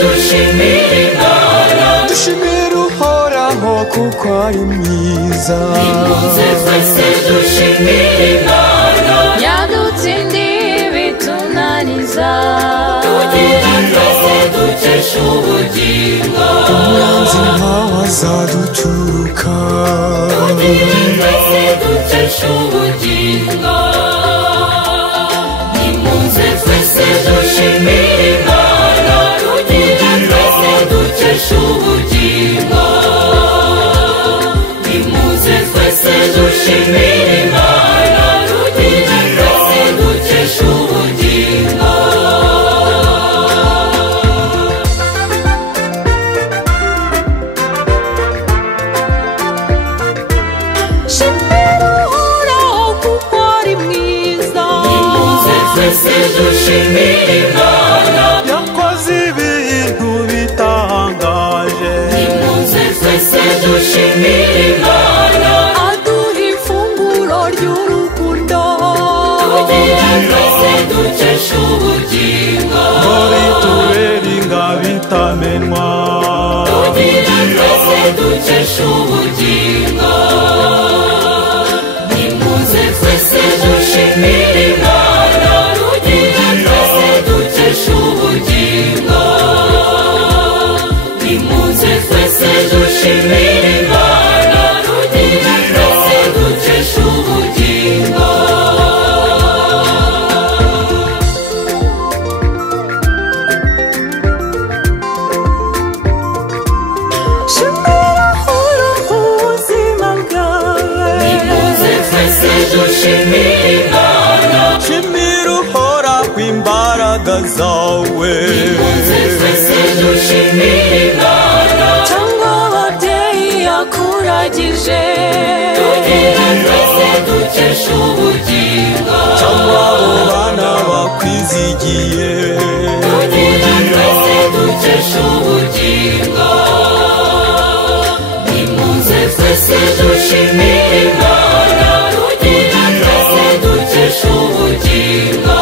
dushimire Imana, dushimire uhoraho kuko ari mwiza. nimuze twese dushimire Imana, yadutsindiye ibitunaniza, kugira twese dukeshe ubugingo. umwanzi ntawe azaduturuka, kugira twese dukeshe ubugingo. nimuze twese dushimire Imana, kugira twese dukeshe ubugingo. nimuze twese dushimire Imana, kugira twese dukeshe ubugingo. shimira uhoraho kuko ari mwiza, nimuze twese dushimire Imana, yakoze ibintu bitangaje. nimuze twese dushimire Imana, aduha ifunguro ry'urukundo, kugira twese dukeshe ubugingo. muri tubera ingabo itamenwa, kugira twese dukeshe ubugingo. nimuze twese dushimire Imana, kugira twese dukeshe ubugingo. nimuze twese dushimire Imana, kugira twese dukeshe ubugingo. shimira uhoraho ubuzima bwawe, nimuze twese dushimire Imana, shimira uhoraho imbaraga zawe, nimuze twese dushimire Imana, cyangwa ababyeyi yakuragije, kugira twese dukeshe ubugingo. cyangwa abo bana bakwizigiye, kugira twese dukeshe ubugingo. nimuze twese dushimire Imana, kugira twese dukeshe ubugingo.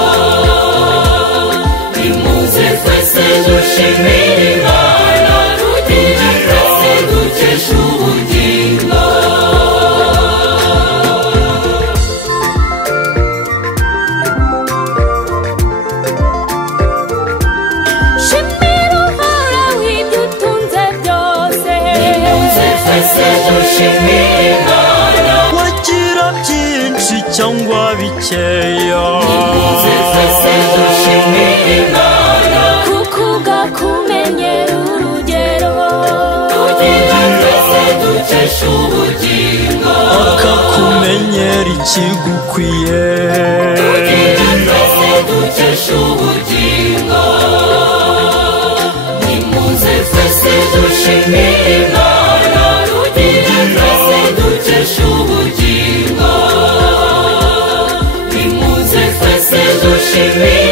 nimuze twese dushimire Imana, kugira twese dukeshe ubugingo. shimira uhoraho ibyo utunze byose, nimuze twese dushimire Imana, wagira byinshi cyangwa bikeya, nimuze twese dushimire Imana, kuko ugakumenyera urugero, kugira twese dukeshe ubugingo. akakumenyera ikigukwiye, kugira twese dukeshe ubugingo. nimuze twese dushimire Imana, kugira twese dukeshe ubugingo. nimuze twese dushimire